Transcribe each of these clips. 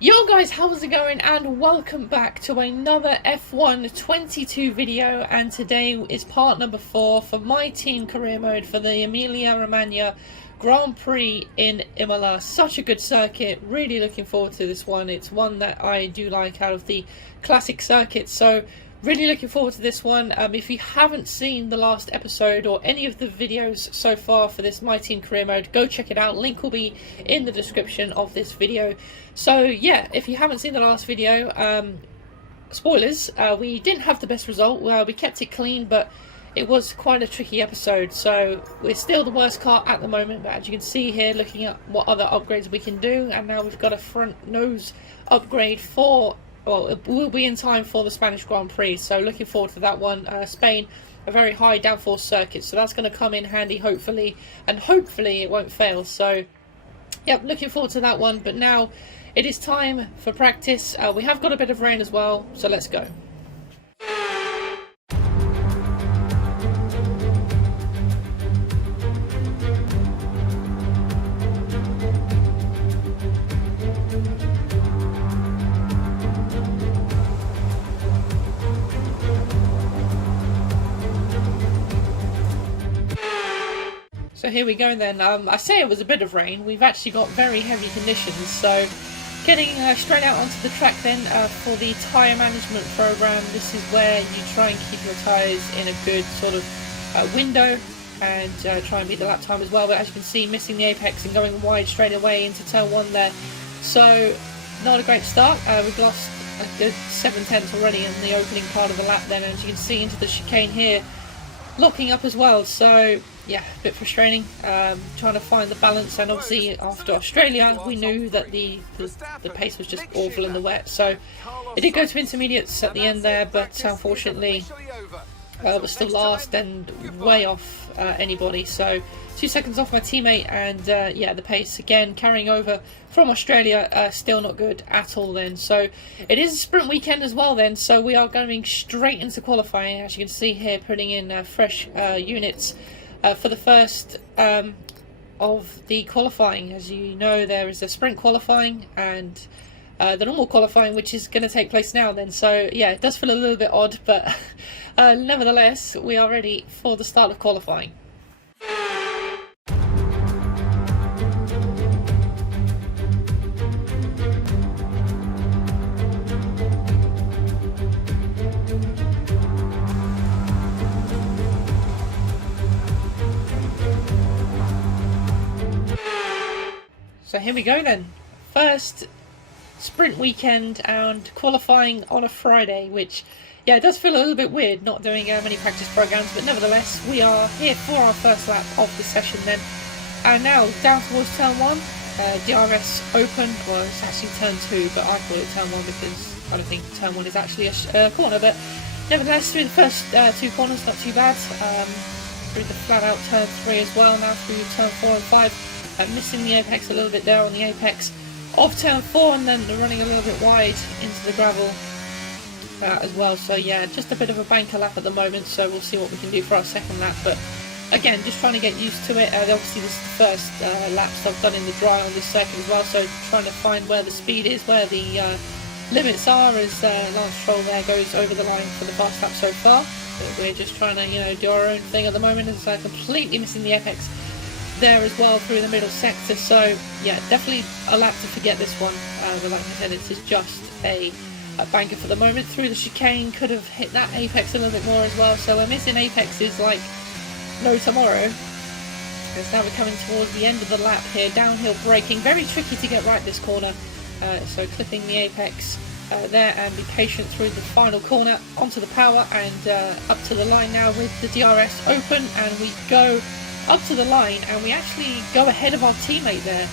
Yo guys, how's it going, and welcome back to another F1 22 video. And today is part number 4 for my team career mode for the Emilia Romagna Grand Prix in Imola. Such a good circuit, really looking forward to this one. It's one that I do like out of the classic circuits, so really looking forward to this one. If you haven't seen the last episode or any of the videos so far for this My Team Career Mode, go check it out. Link will be in the description of this video. So yeah, if you haven't seen the last video, spoilers, we didn't have the best result. Well, we kept it clean, but it was quite a tricky episode. So we're still the worst car at the moment, but as you can see here, looking at what other upgrades we can do, and now we've got a front nose upgrade for, well, it will be in time for the Spanish Grand Prix, so looking forward to that one. Spain, a very high downforce circuit, so that's going to come in handy, hopefully, and hopefully it won't fail. So, yep, looking forward to that one. But now it is time for practice. We have got a bit of rain as well, so let's go. So here we go then. I say it was a bit of rain. We've actually got very heavy conditions, so getting straight out onto the track then for the tyre management program. This is where you try and keep your tyres in a good sort of window and try and beat the lap time as well. But as you can see, missing the apex and going wide straight away into turn 1 there. So not a great start. We've lost a good 7/10 already in the opening part of the lap then, and as you can see into the chicane here, locking up as well. So yeah, a bit frustrating, trying to find the balance. And obviously after Australia we knew that the pace was just awful in the wet, so it did go to intermediates at the end there, but unfortunately was still last and way off anybody. So 2 seconds off my teammate, and yeah, the pace again carrying over from Australia, still not good at all then. So it is a sprint weekend as well then, so we are going straight into qualifying. As you can see here, putting in fresh units for the first of the qualifying. As you know, there is a sprint qualifying and the normal qualifying, which is going to take place now then. So yeah, it does feel a little bit odd, but nevertheless we are ready for the start of qualifying. So here we go then. First sprint weekend and qualifying on a Friday, which, yeah, it does feel a little bit weird not doing many practice programs, but nevertheless we are here for our first lap of the session then. And now down towards turn 1, DRS open. Well, it's actually turn 2, but I call it turn 1 because I don't think turn 1 is actually a corner, but nevertheless through the first 2 corners, not too bad. Through the flat out turn 3 as well, now through turn 4 and 5. Missing the apex a little bit there on the apex of turn 4, and then running a little bit wide into the gravel as well. So yeah, just a bit of a banker lap at the moment, so we'll see what we can do for our second lap. But again, just trying to get used to it. Obviously this is the first laps I've done in the dry on this circuit as well, so trying to find where the speed is, where the limits are, as Lance Stroll there goes over the line for the fast lap so far. But we're just trying to, you know, do our own thing at the moment, as completely missing the apex there as well through the middle sector. So yeah, definitely a lap to forget this one, but like I said, this is just a banker for the moment. Through the chicane, could have hit that apex a little bit more as well, so we're missing apexes like no tomorrow, because now we're coming towards the end of the lap here. Downhill braking, very tricky to get right this corner, so clipping the apex there, and be patient through the final corner onto the power and up to the line now with the DRS open, and we go up to the line, and we actually go ahead of our teammate there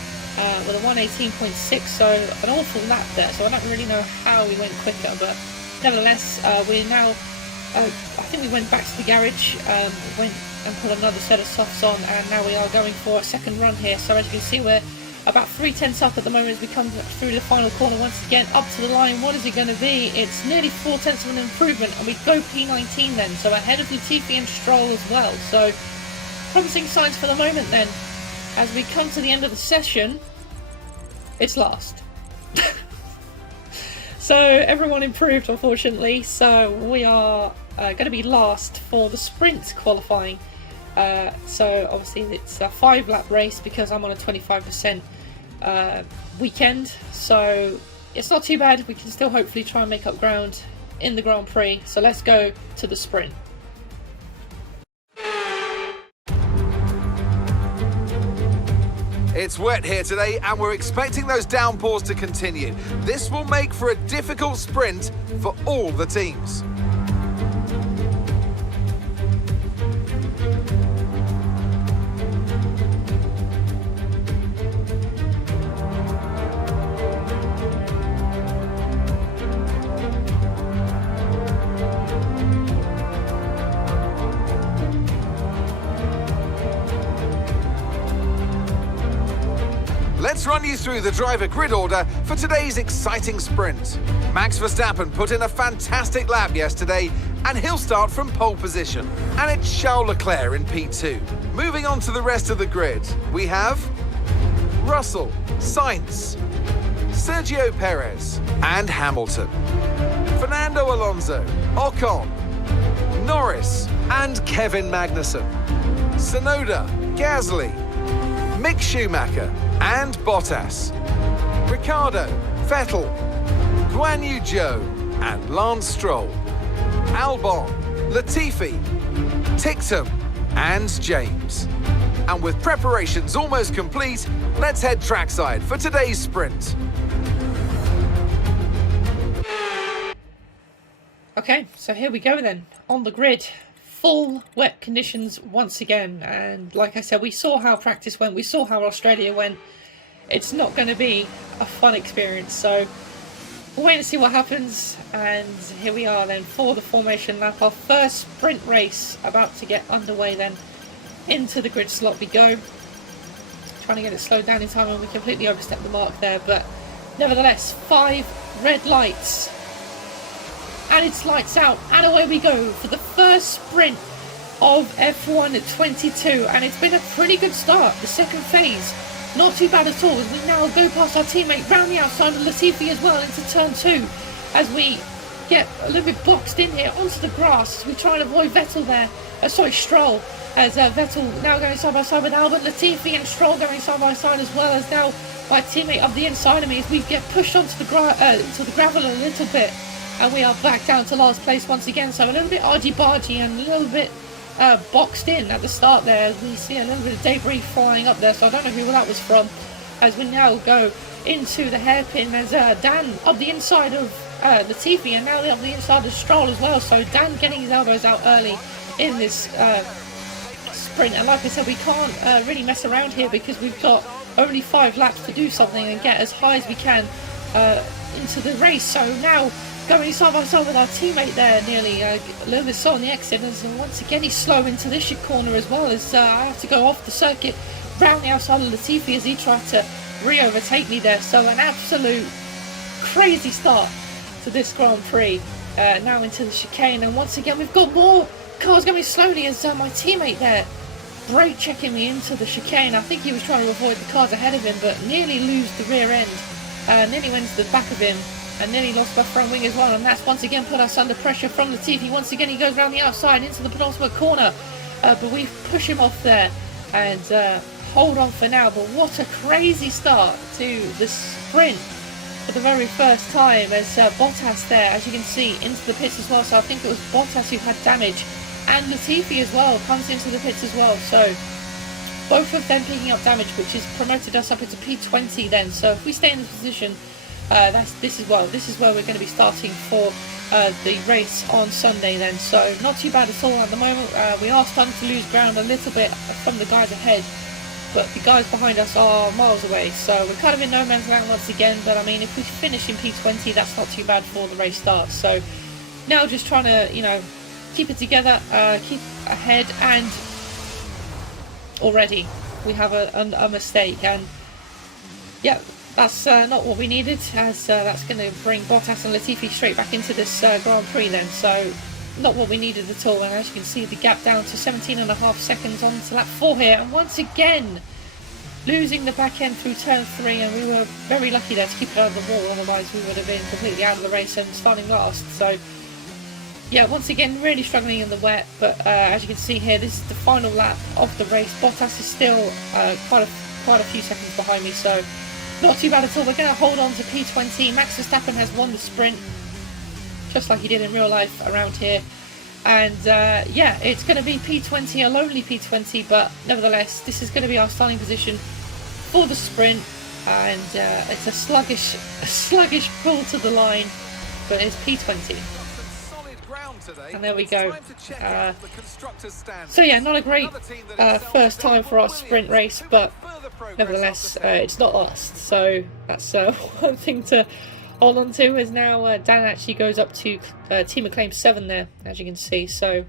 with a 1:18.6, so an awful lap there. So I don't really know how we went quicker, but nevertheless we're now I think we went back to the garage, went and put another set of softs on, and now we are going for a second run here. So as you can see, we're about 3/10 up at the moment as we come through the final corner once again, up to the line. What is it going to be? It's nearly 4/10 of an improvement, and we go P19 then, so ahead of Latifi and Stroll as well. So promising signs for the moment then. As we come to the end of the session, it's last. So everyone improved, unfortunately. So we are going to be last for the sprint qualifying. So obviously it's a 5-lap race because I'm on a 25% weekend. So it's not too bad. We can still hopefully try and make up ground in the Grand Prix. So let's go to the sprint. It's wet here today and we're expecting those downpours to continue. This will make for a difficult sprint for all the teams. Let's run you through the driver grid order for today's exciting sprint. Max Verstappen put in a fantastic lap yesterday and he'll start from pole position. And it's Charles Leclerc in P2. Moving on to the rest of the grid, we have Russell, Sainz, Sergio Perez and Hamilton, Fernando Alonso, Ocon, Norris and Kevin Magnussen, Tsunoda, Gasly, Mick Schumacher and Bottas, Ricciardo, Vettel, Guan Yu Zhou and Lance Stroll, Albon, Latifi, Ticktum and James. And with preparations almost complete, let's head trackside for today's sprint. Okay, so here we go then, on the grid. Full wet conditions once again, and like I said, we saw how practice went, we saw how Australia went. It's not going to be a fun experience, so we'll wait and see what happens. And here we are then for the formation lap, our first sprint race about to get underway. Then into the grid slot we go, trying to get it slowed down in time, and we completely overstepped the mark there, but nevertheless 5 red lights. And it's lights out, and away we go for the first sprint of F1 at 22, and it's been a pretty good start. The second phase, not too bad at all, as we now go past our teammate round the outside of Latifi as well into turn 2, as we get a little bit boxed in here onto the grass as we try and avoid Vettel there, Stroll, as Vettel now going side by side with Albon, Latifi and Stroll going side by side, as well as now my teammate up the inside of me as we get pushed onto the gravel a little bit. And we are back down to last place once again, so a little bit argy-bargy and a little bit boxed in at the start there, as we see a little bit of debris flying up there, so I don't know who that was from, as we now go into the hairpin, as Dan up the inside of Latifi, and now up the inside of Stroll as well, so Dan getting his elbows out early in this sprint. And like I said, we can't really mess around here because we've got only 5 laps to do something and get as high as we can into the race. So now going side by side with our teammate there, nearly a little bit slow on the exit, and once again he's slow into this corner as well, as I have to go off the circuit round the outside of Latifi as he tried to re-overtake me there. So an absolute crazy start to this Grand Prix, now into the chicane, and once again we've got more cars going slowly as my teammate there brake checking me into the chicane. I think he was trying to avoid the cars ahead of him, but nearly lose the rear end, nearly went to the back of him, and nearly lost my front wing as well, and that's once again put us under pressure from Latifi. Once again he goes around the outside into the penultimate corner, but we push him off there and hold on for now. But what a crazy start to the sprint for the very first time, as Bottas there, as you can see, into the pits as well. So I think it was Bottas who had damage, and Latifi as well comes into the pits as well, so both of them picking up damage, which has promoted us up into P20 then. So if we stay in this position, this is where we're going to be starting for the race on Sunday then. So not too bad at all at the moment. We are starting to lose ground a little bit from the guys ahead, but the guys behind us are miles away, so we're kind of in no man's land once again. But I mean, if we finish in P20, that's not too bad for the race start. So now just trying to, you know, keep it together, keep ahead, and already we have a mistake, and yeah, that's not what we needed, as that's going to bring Bottas and Latifi straight back into this Grand Prix then. So not what we needed at all, and as you can see, the gap down to 17.5 seconds on to lap 4 here, and once again losing the back end through turn 3, and we were very lucky there to keep it out of the wall, otherwise we would have been completely out of the race and starting last. So yeah, once again really struggling in the wet, but as you can see here, this is the final lap of the race. Bottas is still quite a few seconds behind me, so not too bad at all. We're going to hold on to P20. Max Verstappen has won the sprint, just like he did in real life around here. And yeah, it's going to be P20, a lonely P20, but nevertheless, this is going to be our starting position for the sprint. And it's a sluggish pull to the line, but it's P20. And there we go. So yeah, not a great first time for our sprint race, but nevertheless, it's not lost. So that's one thing to hold on to, as now Dan actually goes up to Team Acclaim 7 there, as you can see. So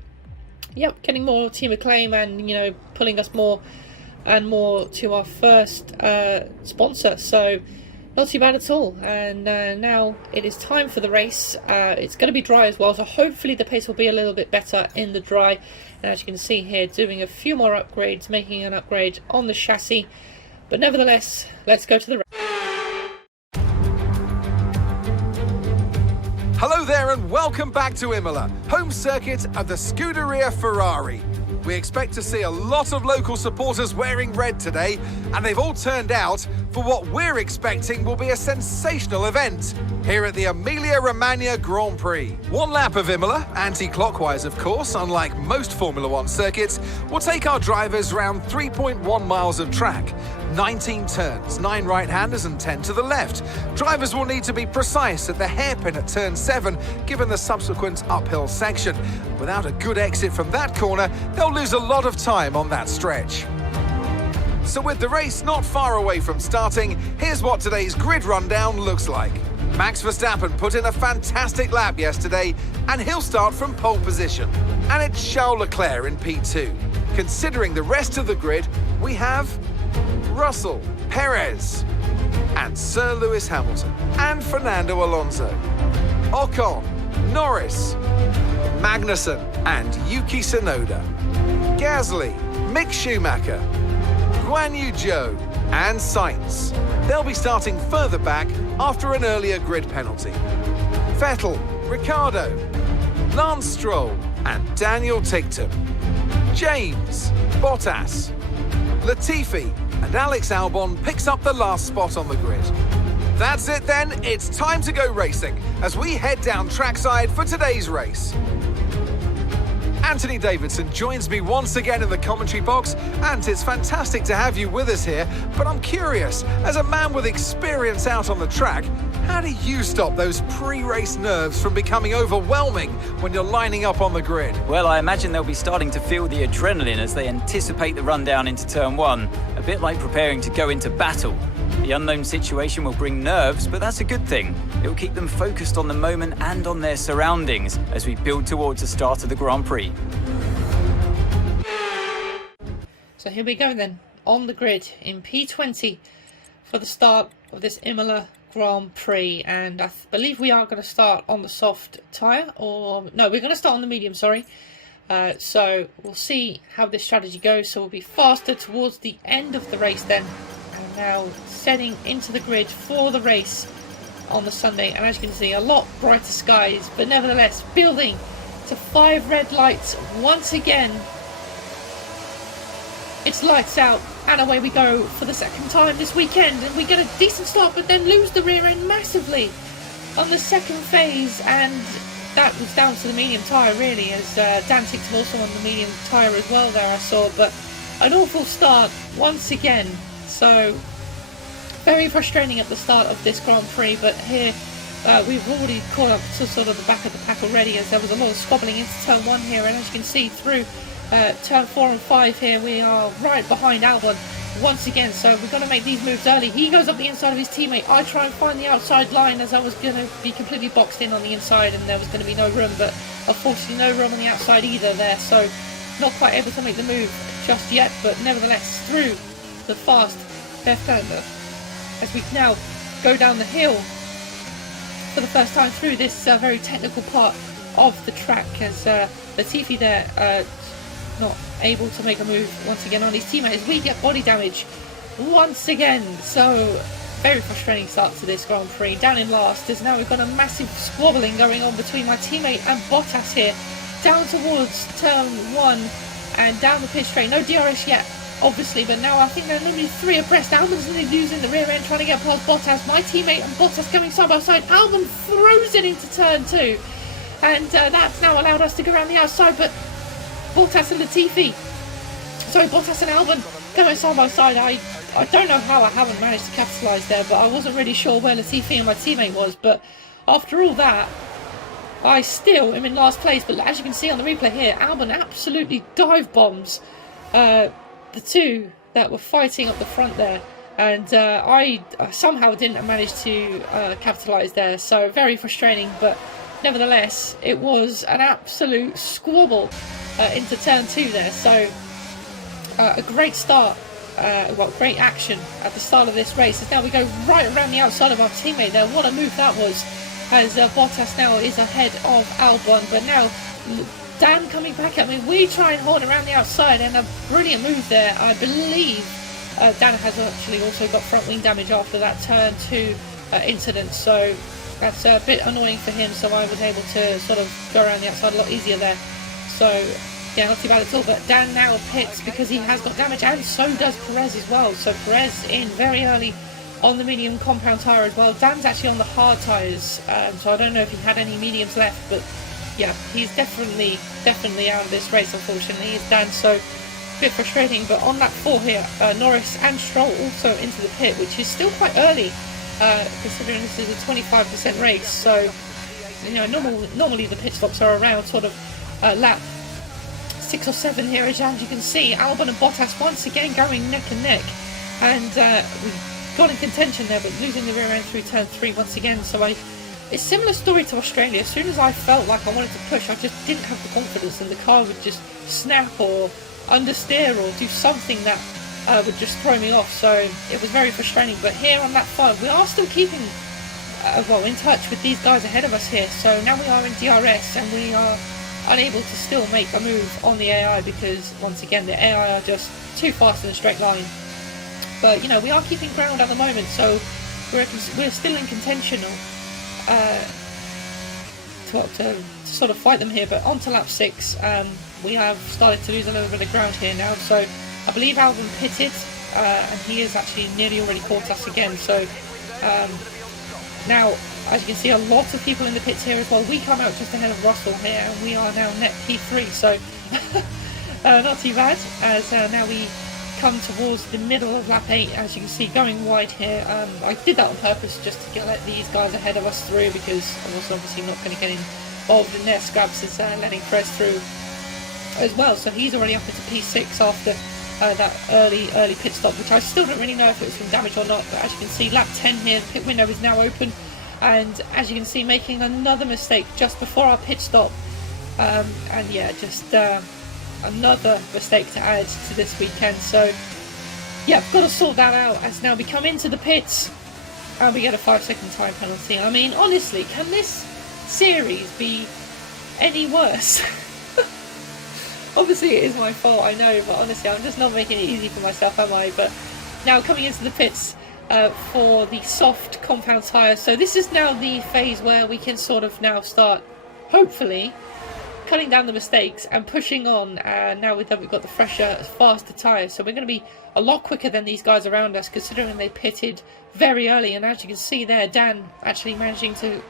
yep, getting more Team Acclaim, and you know, pulling us more and more to our first sponsor. So not too bad at all. And now it is time for the race. It's going to be dry as well, so hopefully the pace will be a little bit better in the dry. And as you can see here, doing a few more upgrades, making an upgrade on the chassis. But nevertheless, let's go to the race. Hello there and welcome back to Imola, home circuit of the Scuderia Ferrari. We expect to see a lot of local supporters wearing red today, and they've all turned out for what we're expecting will be a sensational event here at the Emilia-Romagna Grand Prix. One lap of Imola, anti-clockwise of course, unlike most Formula One circuits, will take our drivers around 3.1 miles of track. 19 turns, 9 right-handers and 10 to the left. Drivers will need to be precise at the hairpin at turn 7, given the subsequent uphill section. Without a good exit from that corner, they'll lose a lot of time on that stretch. So with the race not far away from starting, here's what today's grid rundown looks like. Max Verstappen put in a fantastic lap yesterday, and he'll start from pole position. And it's Charles Leclerc in P2. Considering the rest of the grid, we have Russell, Perez, and Sir Lewis Hamilton, and Fernando Alonso, Ocon, Norris, Magnussen, and Yuki Tsunoda, Gasly, Mick Schumacher, Guan Yu Zhou, and Sainz. They'll be starting further back after an earlier grid penalty. Vettel, Ricciardo, Lance Stroll, and Daniel Ticktum, James, Bottas, Latifi, and Alex Albon picks up the last spot on the grid. That's it then, it's time to go racing as we head down trackside for today's race. Anthony Davidson joins me once again in the commentary box, and it's fantastic to have you with us here, but I'm curious, as a man with experience out on the track, how do you stop those pre-race nerves from becoming overwhelming when you're lining up on the grid? Well, I imagine they'll be starting to feel the adrenaline as they anticipate the rundown into turn 1, a bit like preparing to go into battle. The unknown situation will bring nerves, but that's a good thing. It will keep them focused on the moment and on their surroundings as we build towards the start of the Grand Prix. So here we go then, on the grid in P20 for the start of this Imola Grand Prix, and I believe we are going to start on the soft tyre, or no, we're going to start on the medium, sorry. So we'll see how this strategy goes. So we'll be faster towards the end of the race then, and now setting into the grid for the race on the Sunday. And as you can see, a lot brighter skies, but nevertheless building to 5 red lights once again. It's lights out, and away we go for the second time this weekend, and we get a decent start but then lose the rear end massively on the second phase, and that was down to the medium tyre really, as Dan Ticktum also on the medium tyre as well there I saw, but an awful start once again. So very frustrating at the start of this Grand Prix, but here we've already caught up to sort of the back of the pack already, as there was a lot of squabbling into turn 1 here, and as you can see through turn 4 and 5 here, we are right behind Albon once again, so we're going to make these moves early. He goes up the inside of his teammate. I try and find the outside line, as I was going to be completely boxed in on the inside and there was going to be no room, but unfortunately no room on the outside either there, so not quite able to make the move just yet, but nevertheless through the fast left-hander as we now go down the hill for the first time through this very technical part of the track, as Latifi there not able to make a move once again on his teammate, as we get body damage once again. So very frustrating start to this Grand Prix. Down in last, as now we've got a massive squabbling going on between my teammate and Bottas here. Down towards turn 1 and down the pit straight. No DRS yet, obviously, but now I think they're literally 3 abreast. Albon's losing the rear end, trying to get past Bottas. My teammate and Bottas coming side by side. Albon throws it into turn 2, and that's now allowed us to go around the outside, but Bottas and Latifi, sorry, Bottas and Albon going side by side. I don't know how I haven't managed to capitalise there, but I wasn't really sure where Latifi and my teammate was. But after all that, I still am in last place. But as you can see on the replay here, Albon absolutely dive bombs the 2 that were fighting up the front there. And I somehow didn't manage to capitalise there. So very frustrating, but nevertheless, it was an absolute squabble into turn 2 there. So a great start. Great action at the start of this race, as now we go right around the outside of our teammate there. What a move that was, as Bottas now is ahead of Albon, but now Dan coming back at me. We try and hold around the outside, and a brilliant move there. I believe Dan has actually also got front wing damage after that turn 2 incident, so that's a bit annoying for him, so I was able to sort of go around the outside a lot easier there. So yeah, not too bad at all, but Dan now pits because he has got damage, and so does Perez as well. So Perez in very early on the medium compound tyre as well. Dan's actually on the hard tyres, so I don't know if he had any mediums left, but yeah, he's definitely out of this race, unfortunately, is Dan, so a bit frustrating. But on lap 4 here, Norris and Stroll also into the pit, which is still quite early, considering this is a 25% race, so you know, normally the pit stops are around sort of lap 6 or 7 here, as you can see. Albon and Bottas once again going neck and neck, and we got in contention there, but losing the rear end through turn 3 once again. So it's a similar story to Australia. As soon as I felt like I wanted to push, I just didn't have the confidence, and the car would just snap or understeer or do something that would just throw me off. So it was very frustrating. But here on lap 5, we are still keeping in touch with these guys ahead of us here. So now we are in DRS, and we are unable to still make a move on the AI, because once again the AI are just too fast in a straight line. But you know, we are keeping ground at the moment, so we're still in contention to sort of fight them here. But on to lap 6, we have started to lose a little bit of ground here now. So I believe Albon pitted, and he is actually nearly already caught us again. So now, as you can see, a lot of people in the pits here as well. We come out just ahead of Russell here, and we are now net P3, so not too bad, as now we come towards the middle of lap 8, as you can see, going wide here. I did that on purpose just to let these guys ahead of us through, because I was obviously not going to get involved in their scraps, as letting Perez through as well. So he's already up into P6 after that early pit stop, which I still don't really know if it was from damage or not. But as you can see, lap 10 here, the pit window is now open, and as you can see, making another mistake just before our pit stop, and yeah, just another mistake to add to this weekend. So yeah, I've got to sort that out, as now we come into the pits and we get a 5-second time penalty. I mean, honestly, can this series be any worse? Obviously it is my fault, I know, but honestly I'm just not making it easy for myself, am I? But now coming into the pits for the soft compound tyres. So this is now the phase where we can sort of now start, hopefully, cutting down the mistakes and pushing on. And now we've got the fresher, faster tyres, so we're going to be a lot quicker than these guys around us, considering they pitted very early. And as you can see there, Dan actually managing to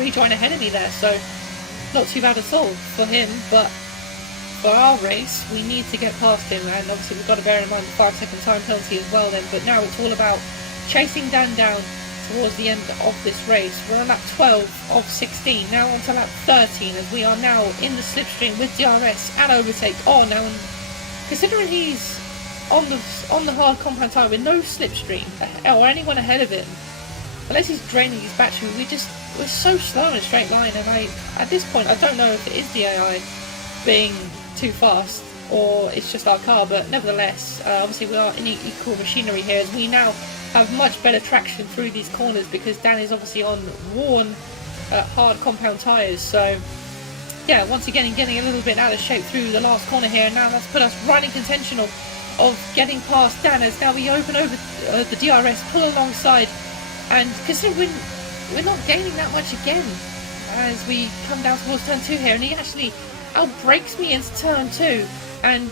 rejoin ahead of me there, so not too bad at all for him. But for our race, we need to get past him, and obviously we've got to bear in mind the 5-second time penalty as well then. But now it's all about chasing Dan down towards the end of this race. We're on lap 12 of 16, now on to lap 13, as we are now in the slipstream with DRS and overtake. Oh, now, considering he's on the hard compound tyre with no slipstream or anyone ahead of him, unless he's draining his battery, we're so slow in a straight line. And at this point I don't know if it is the AI being too fast or it's just our car, but nevertheless, obviously we are in equal machinery here, as we now have much better traction through these corners, because Dan is obviously on worn hard compound tyres. So yeah, once again getting a little bit out of shape through the last corner here, and now that's put us right in contention of of getting past Dan as now we open over the DRS, pull alongside, and considering we're not gaining that much again as we come down towards turn 2 here, and he actually outbrakes me into turn 2 and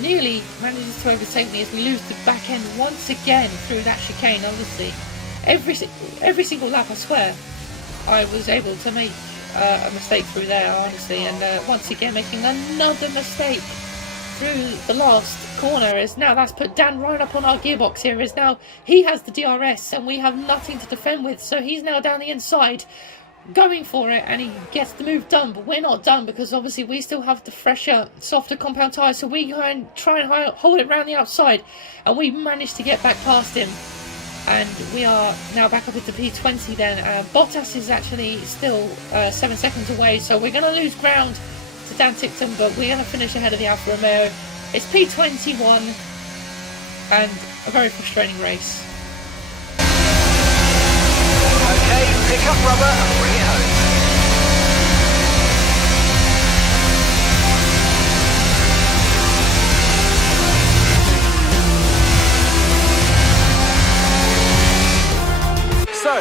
nearly manages to overtake me as we lose the back end once again through that chicane. Honestly, every single lap, I swear, I was able to make a mistake through there, honestly, and once again making another mistake through the last corner, as now that's put Dan right up on our gearbox here, as now he has the DRS and we have nothing to defend with, so he's now down the inside going for it, and he gets the move done, but we're not done because obviously we still have the fresher, softer compound tyre, so we go and try and hold it around the outside, and we managed to get back past him, and we are now back up into P20 then. Bottas is actually still 7 seconds away, so we're going to lose ground to Dan Tickton, but we're going to finish ahead of the Alfa Romeo. It's P21 and a very frustrating race. Okay, pick up rubber and bring it home. So,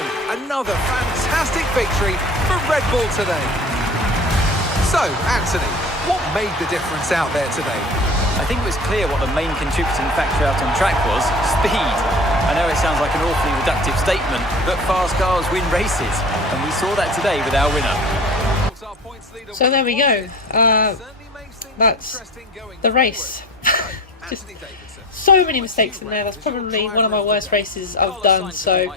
another fantastic victory for Red Bull today. So, Anthony, what made the difference out there today? I think it was clear what the main contributing factor out on track was: speed. I know it sounds like an awfully reductive statement, but fast cars win races, and we saw that today with our winner. So there we go. That's the race. Just so many mistakes in there. That's probably one of my worst races I've done, so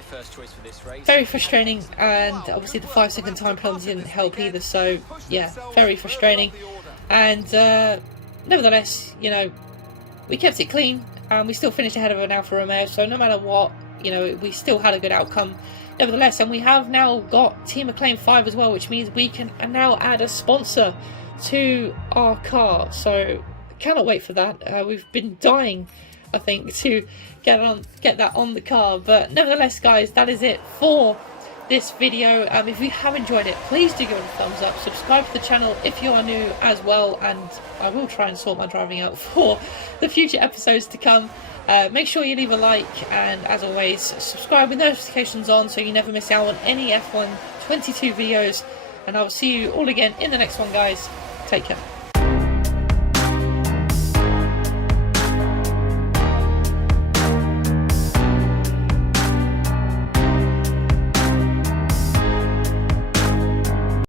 very frustrating, and obviously the 5-second time penalty didn't help either, so yeah, very frustrating. And nevertheless, you know, we kept it clean and we still finished ahead of an Alfa Romeo, so no matter what, you know, we still had a good outcome nevertheless. And we have now got Team Acclaim 5 as well, which means we can now add a sponsor to our car, so cannot wait for that. We've been dying, I think, to get that on the car. But nevertheless, guys, that is it for this video. If you have enjoyed it, please do give it a thumbs up, subscribe to the channel if you are new as well, and I will try and sort my driving out for the future episodes to come. Make sure you leave a like, and as always, subscribe with notifications on so you never miss out on any F1 22 videos, and I will see you all again in the next one, guys. Take care.